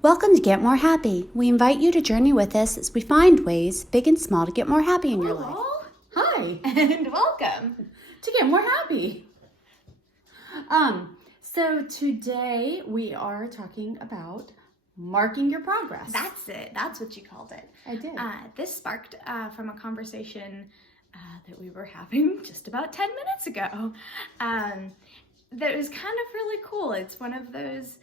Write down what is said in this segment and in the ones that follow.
Welcome to Get More Happy. We invite you to journey with us as we find ways, big and small, to get more happy in your life. Hi, and welcome to Get More Happy. So today we are talking about marking your progress. That's it. That's what you called it. I did. This sparked from a conversation that we were having just about 10 minutes ago. That was kind of really cool. It's one of those.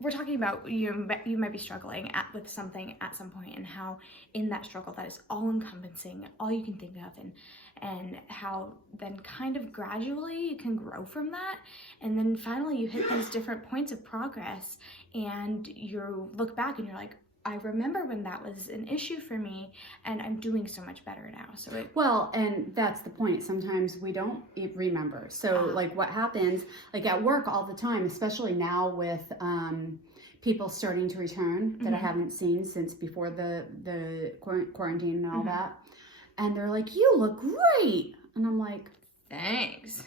We're talking about you might be struggling with something at some point, and how in that struggle that is all encompassing, all you can think of, and how then kind of gradually you can grow from that, and then finally you hit those different points of progress, and you look back and you're like, I remember when that was an issue for me, and I'm doing so much better now. Well, and that's the point. Sometimes we don't remember. So like what happens, like at work all the time, especially now with people starting to return that I haven't seen since before the quarantine and all that. And they're like, you look great. And I'm like, thanks.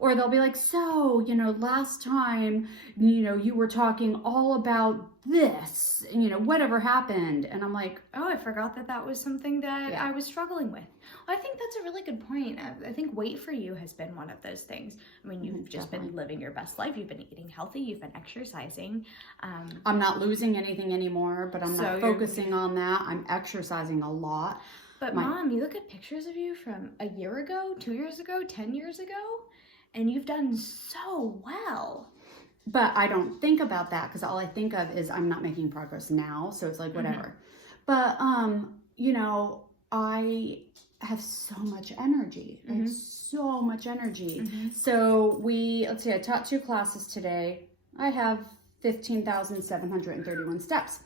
Or they'll be like, so, last time, you were talking all about this, whatever happened. And I'm like, oh, I forgot that was something that I was struggling with. Well, I think that's a really good point. I think weight for you has been one of those things. I mean, you've just been living your best life. You've been eating healthy. You've been exercising. I'm not losing anything anymore, but I'm not focusing on that. I'm exercising a lot. But Mom, you look at pictures of you from a year ago, 2 years ago, 10 years ago, and you've done so well. But I don't think about that because all I think of is I'm not making progress now. So it's like, whatever. But, I have so much energy. I have so much energy. So let's see, I taught 2 classes today. I have 15,731 steps.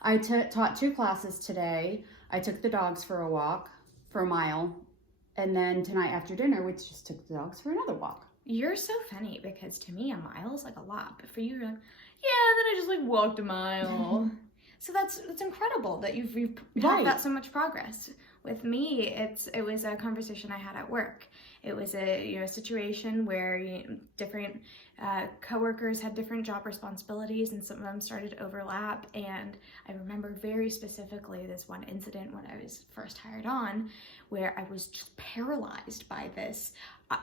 I taught 2 classes today. I took the dogs for a walk for a mile. And then tonight after dinner, we just took the dogs for another walk. You're so funny because to me a mile is like a lot, but for you you're like, yeah, then I just like walked a mile. So that's incredible that you've had that so much progress. With me, it was a conversation I had at work. It was a situation where different coworkers had different job responsibilities, and some of them started to overlap. And I remember very specifically this one incident when I was first hired on, where I was just paralyzed by this.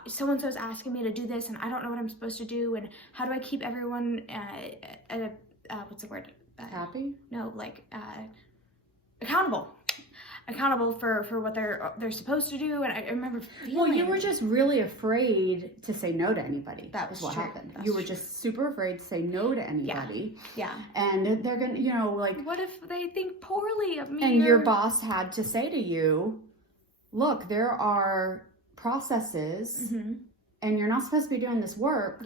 So-and-so's asking me to do this, and I don't know what I'm supposed to do, and how do I keep everyone, what's the word? Happy? No, accountable for what they're supposed to do. And I remember feeling... Well, you were just really afraid to say no to anybody. That was what true. happened. That's you were true. just super afraid to say no to anybody. Yeah. And they're going to, like... What if they think poorly of me? And your boss had to say to you, look, there are processes, and you're not supposed to be doing this work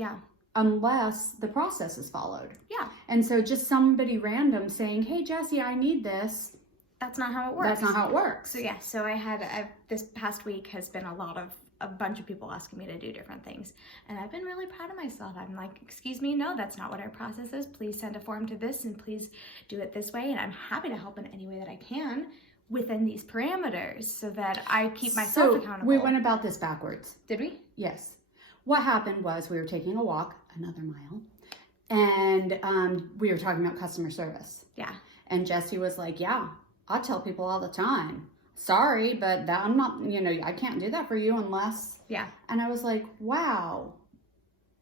unless the process is followed. Yeah. And so just somebody random saying, hey, Jessie, I need this. That's not how it works. That's not how it works. So I had, this past week has been a bunch of people asking me to do different things. And I've been really proud of myself. I'm like, excuse me, no, that's not what our process is. Please send a form to this and please do it this way. And I'm happy to help in any way that I can within these parameters so that I keep myself accountable. We went about this backwards. Did we? Yes. What happened was we were taking a walk, another mile, and we were talking about customer service. Yeah. And Jessie was like, yeah, I tell people all the time, sorry, but I'm not, I can't do that for you unless. Yeah. And I was like, wow,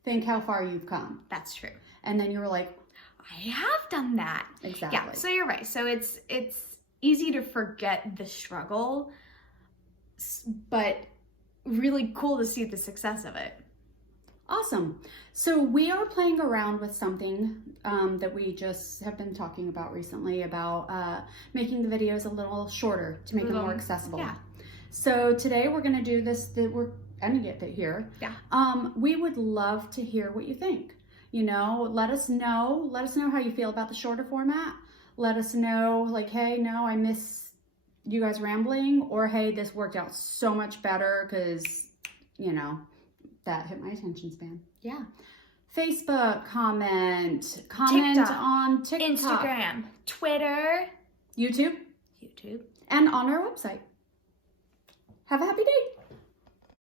think how far you've come. That's true. And then you were like, I have done that. Exactly. Yeah, so you're right. So it's easy to forget the struggle, but really cool to see the success of it. Awesome. So we are playing around with something that we just have been talking about recently about making the videos a little shorter to make them more accessible. Yeah. So today we're going to do this, we're ending it here. Yeah. We would love to hear what you think. Let us know how you feel about the shorter format. Let us know, like, hey, no, I miss you guys rambling, or hey, this worked out so much better because, that hit my attention span. Yeah. Facebook, comment TikTok, on TikTok, Instagram, Twitter, YouTube, YouTube, and on our website. Have a happy day.